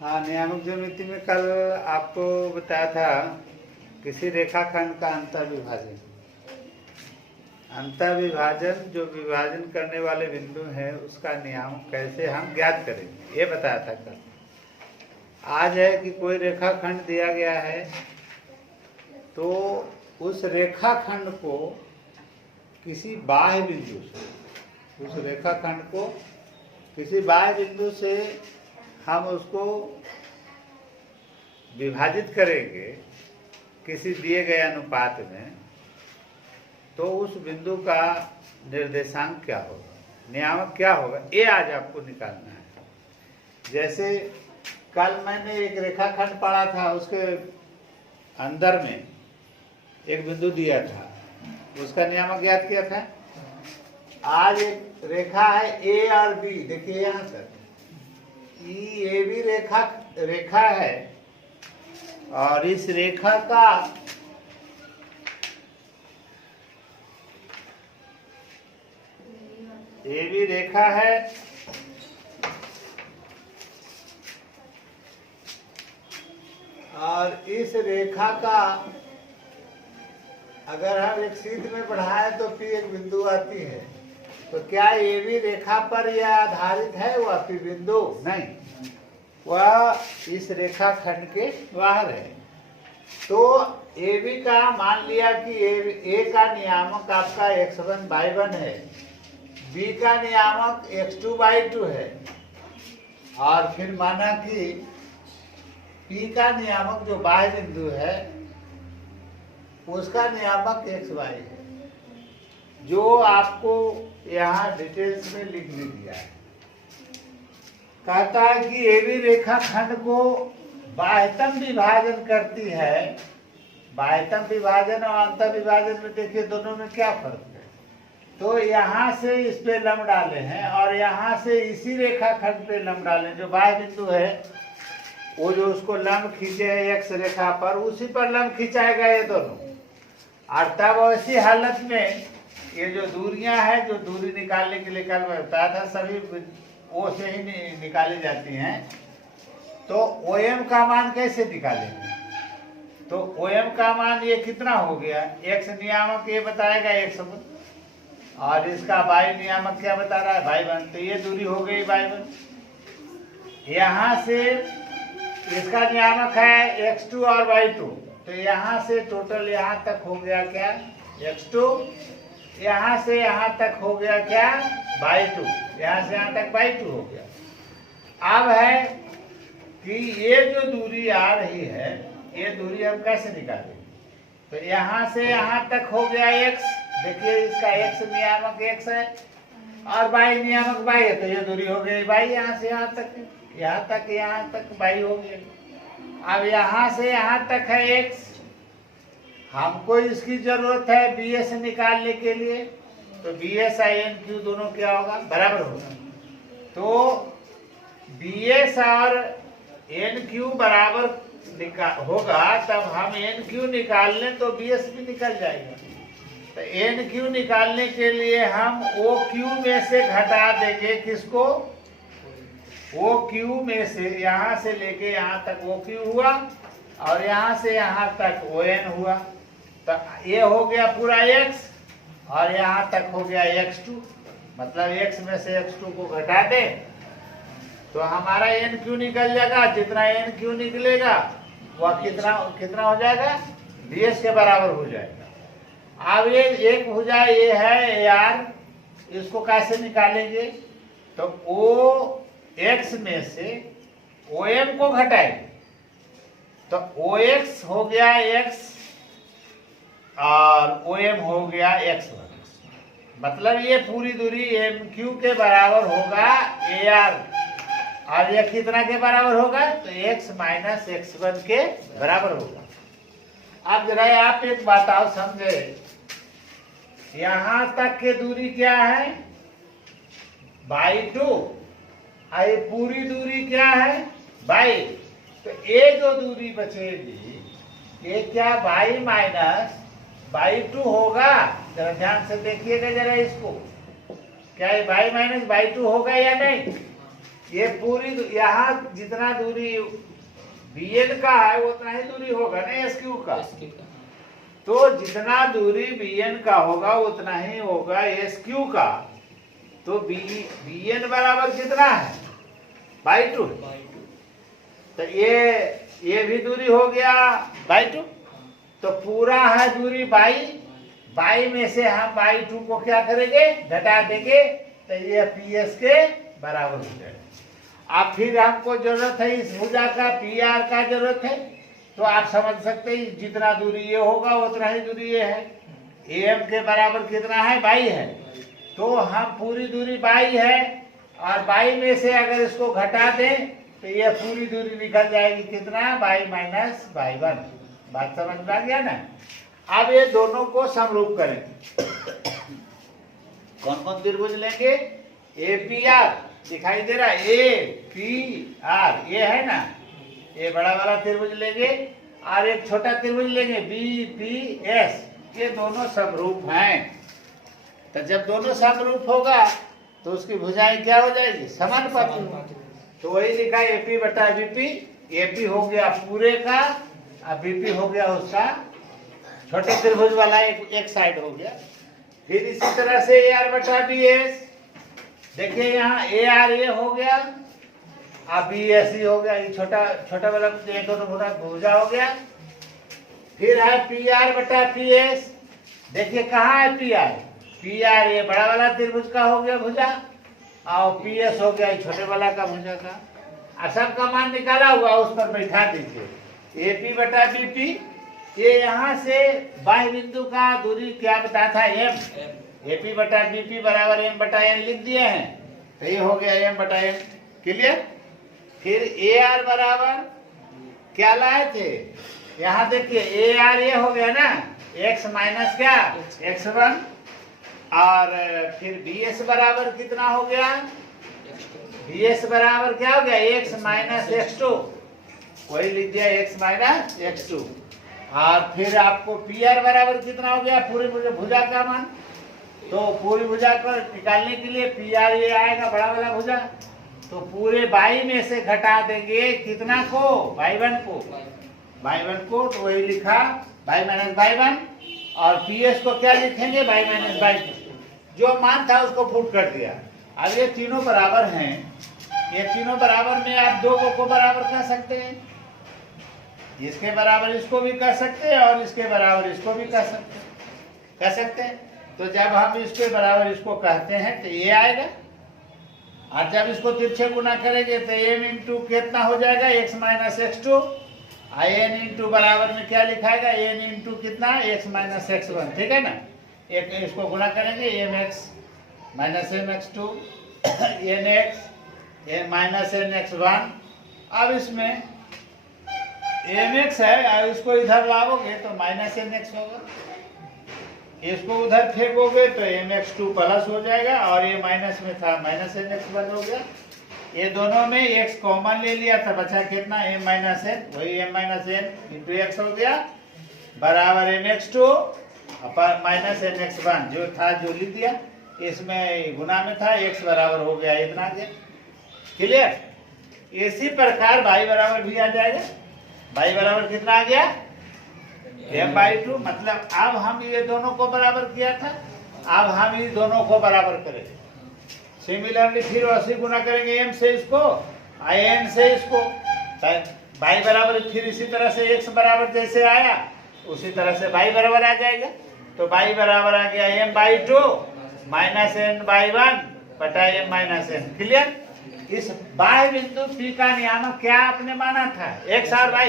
हाँ, नियामक ज्यामिति में कल आपको बताया था किसी रेखाखंड का अंतर्विभाजन। अंतर्विभाजन जो विभाजन करने वाले बिंदु हैं उसका नियामक कैसे हम ज्ञात करेंगे, ये बताया था कल। आज है कि कोई रेखाखंड दिया गया है तो उस रेखाखंड को किसी बाह्य बिंदु से, उस रेखाखंड को किसी बाह्य बिंदु से हम उसको विभाजित करेंगे किसी दिए गए अनुपात में, तो उस बिंदु का निर्देशांक क्या होगा, नियामक क्या होगा, ये आज आपको निकालना है। जैसे कल मैंने एक रेखाखंड पढ़ा था, उसके अंदर में एक बिंदु दिया था, उसका नियामक ज्ञात किया था। आज एक रेखा है ए और बी, देखिए यहाँ तक ए बी रेखा है और इस रेखा का ए बी रेखा है और इस रेखा का अगर हम एक सीध में बढ़ाएं तो फिर एक बिंदु आती है, तो क्या ये भी रेखा पर यह आधारित है वह फिर बिंदु? नहीं, वह इस रेखा खंड के बाहर है। तो ए बी का मान लिया कि ए का नियामक आपका x1/1 है, बी का नियामक x2/2 है और फिर माना कि पी का नियामक जो बाह्य बिंदु है उसका नियामक xy है, जो आपको यहाँ डिटेल्स में लिख भी दिया है। कहता है कि ए बी रेखाखंड को बाह्यतम विभाजन करती है। बाह्यतम विभाजन और अंतर विभाजन में देखिए दोनों में क्या फर्क है। तो यहाँ से इस पे लंब डाले हैं और यहाँ से इसी रेखाखंड पे लंब डाले, जो बाह्य बिंदु है वो जो उसको लंब खींचे है एक्स रेखा पर, उसी पर लंब खिंचाएगा ये दोनों। और तब ऐसी हालत में ये जो दूरियां हैं, जो दूरी निकालने के लिए कल मैं बताया था सभी ओ से ही निकाली जाती हैं, तो OM का मान कैसे निकालेंगे? तो OM का मान ये कितना हो गया, x नियामक ये बताएगा x और इसका y नियामक क्या बता रहा है, y1, तो ये दूरी हो गई y1। यहाँ से इसका नियामक है x2 और y2, तो यहाँ से टोटल यहाँ तक हो गया क्या x2, यहाँ से यहाँ तक हो गया क्या y2, यहाँ से यहाँ तक y2 हो गया। अब है कि ये जो दूरी आ रही है, ये दूरी हम कैसे निकालेंगे? तो यहाँ से यहाँ तक हो गया x, देखिए इसका x नियामक x है और y नियामक y है, तो ये दूरी हो गई y, यहाँ से यहाँ तक यहाँ तक y हो गया। अब यहाँ से यहाँ तक है x, हमको इसकी जरूरत है BS निकालने के लिए, तो BS और NQ दोनों क्या होगा, बराबर होगा। तो BS और NQ बराबर होगा, तब हम NQ निकाल लें तो BS भी निकल जाएगा। तो NQ निकालने के लिए हम OQ में से घटा देंगे, किसको, OQ में से, यहाँ से लेके यहाँ तक OQ हुआ और यहाँ से यहाँ तक ON हुआ, तो ये हो गया पूरा x और यहाँ तक हो गया x2, मतलब x में से x2 को घटा दे तो हमारा NQ निकल जाएगा। जितना NQ निकलेगा वह कितना हो जाएगा, BS के बराबर हो जाएगा। अब ये एक भुजा ये है AR, इसको कैसे निकालेंगे, तो OX में से OM को घटाएंगे, तो OX हो गया x और OM हो गया x1, मतलब ये पूरी दूरी MQ के बराबर होगा AR, और ये कितना के बराबर होगा, तो x माइनस x1 के बराबर होगा। अब जरा आप एक बात आओ समझे, यहाँ तक की दूरी क्या है y2 और ये पूरी दूरी क्या है y, तो ये जो दूरी बचेगी ये क्या y माइनस y2 होगा। जरा ध्यान से देखिएगा जरा इसको, क्या ये y माइनस y2 होगा या नहीं, ये पूरी यहाँ जितना दूरी bn का है उतना ही दूरी होगा ना sq का। तो जितना दूरी bn का होगा उतना ही होगा sq का। तो bn बराबर कितना है बाई 2। तो ये भी दूरी हो गया बाई 2। तो पूरा है दूरी बाई में से हम बाई 2 को क्या करेंगे घटा देंगे, तो ये PS के बराबर हो जाएगा। अब फिर हमको जरूरत है इस भुजा का PR का जरूरत है। तो आप समझ सकते हैं जितना दूरी ये होगा उतना ही दूरी ये है। AM के बराबर कितना है बाई है। तो हम पूरी दूरी बाई है और बाई में से अगर इसको घटा दें तो ये पूरी दूरी निकल जाएगी कितना बाई माइनस बाई 1। बात समझ में आ गया ना। अब ये दोनों को समरूप करेंगे। कौन कौन त्रिभुज लेंगे APR दिखाई दे रहा है APR ये है ना, ये बड़ा वाला त्रिभुज लेंगे और एक छोटा त्रिभुज लेंगे BPS। ये दोनों समरूप हैं। तो जब दोनों समरूप होगा तो उसकी भुजाएं क्या हो जाएगी समानुपाती। तो वही लिखा AP बटा BP। AP हो गया पूरे का और BP हो गया उसका छोटे त्रिभुज वाला एक साइड हो गया। फिर इसी तरह से AR बटा BS। देखिए यहाँ AR ये हो गया और BS हो गया। ये छोटा वाला भुजा हो गया। फिर है PR बटा PS। देखिए कहाँ है PR ये बड़ा वाला त्रिभुज का हो गया भुजा और PS हो गया ये छोटे वाला का भुजा का। और सबका मान निकाला हुआ उस पर बैठा दीजिए। AP बटा BP ये यहाँ से बाह्य बिंदु का दूरी क्या बताया था M। AP बटा BP बराबर M बटा N लिख दिए हैं। तो ये हो गया M बटा N। क्लियर। फिर AR बराबर क्या लाए थे यहाँ देखिए AR ये हो गया ना x माइनस क्या x1। और फिर BS बराबर कितना हो गया BS बराबर क्या हो गया x माइनस x2। वही लिख दिया x माइनस x2। और फिर आपको PR बराबर कितना हो गया पूरी भुजा का मान। तो पूरी भुजा को निकालने के लिए PR ये आएगा बड़ा वाला भुजा। तो पूरे बाई में से घटा देंगे कितना को बाई 1 को। तो वही लिखा बाई माइनस बाई 1। और PS को क्या लिखेंगे बाई माइनस बाई 2। जो मान था उसको पुट कर दिया। अब ये तीनों बराबर हैं। ये तीनों बराबर में आप दो को बराबर कर सकते हैं। इसके बराबर इसको भी कर सकते हैं और इसके बराबर इसको भी कर सकते हैं। तो जब हम इसके बराबर इसको कहते हैं तो ये आएगा। और जब इसको तिरछे गुना करेंगे तो m इंटू कितना हो जाएगा x minus x2। n into बराबर में क्या लिखाएगा n इंटू कितना x माइनस x1। ठीक है ना। एक इसको गुना करेंगे mx minus mx2 nx minus nx1। अब इसमें mx है और इसको इधर लाओगे तो माइनस nx होगा। इसको उधर फेंकोगे तो mx2 प्लस हो जाएगा और ये माइनस में था माइनस nx1 हो गया। ये दोनों में x कॉमन ले लिया था बचा कितना m माइनस n। वही m minus n into x हो गया बराबर mx2 माइनस nx1 जो था जो लिख दिया। इसमें गुना में था x बराबर हो गया इतना के। क्लियर। इसी प्रकार y बराबर भी आ जाएगा। y बराबर कितना आ गया m बाई 2। मतलब अब हम ये दोनों को बराबर किया था। अब हम ये दोनों को बराबर करेंगे। सिमिलरली फिर ऐसे गुना करेंगे m से इसको n से इसको। y बराबर फिर इसी तरह से x बराबर जैसे आया उसी तरह से y बराबर आ जाएगा। तो y बराबर आ गया m by 2 minus n by 1 बटा m माइनस n। क्लियर। इस बाह्य बिंदु P का नियामक क्या आपने माना था x और y।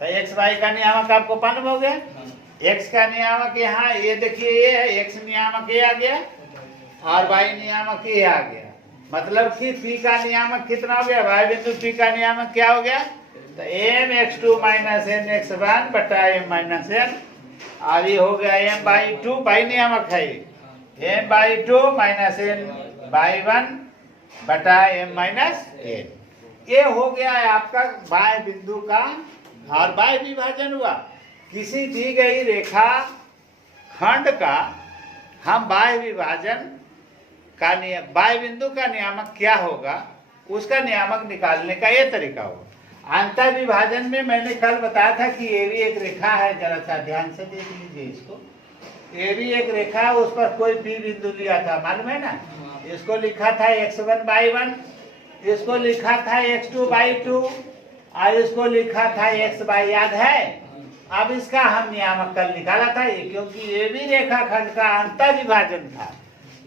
तो x y का नियामक आपको मालूम हो गया। x का नियामक यहाँ ये देखिए ये है x नियामक ये आ गया और y नियामक ये आ गया। मतलब कि P का नियामक कितना हो गया y बिंदु P का नियामक क्या हो गया तो m x2 minus n x1 बटा m माइनस n। और ये हो गया m बाई 2 बाई नियामक है m by 2 minus n by 1 बटा m माइनस n। ये हो गया है आपका बाह्य बिंदु का। और बाह्य विभाजन हुआ किसी दी गई रेखा खंड का हम बाह्य विभाजन का बाह्य बिंदु का नियामक क्या होगा उसका नियामक निकालने का ये तरीका हुआ। अंतर विभाजन में मैंने कल बताया था कि ये भी एक रेखा है, जरा सा ध्यान से देख लीजिए इसको। ये भी एक रेखा है, उस पर कोई P बिंदु लिया था, मालूम है ना। इसको लिखा था x1/1, इसको लिखा था x2/2 और इसको लिखा था x/, याद है। अब इसका हम नियामक कल निकाला था, क्योंकि ये भी रेखाखंड का अंतर विभाजन था।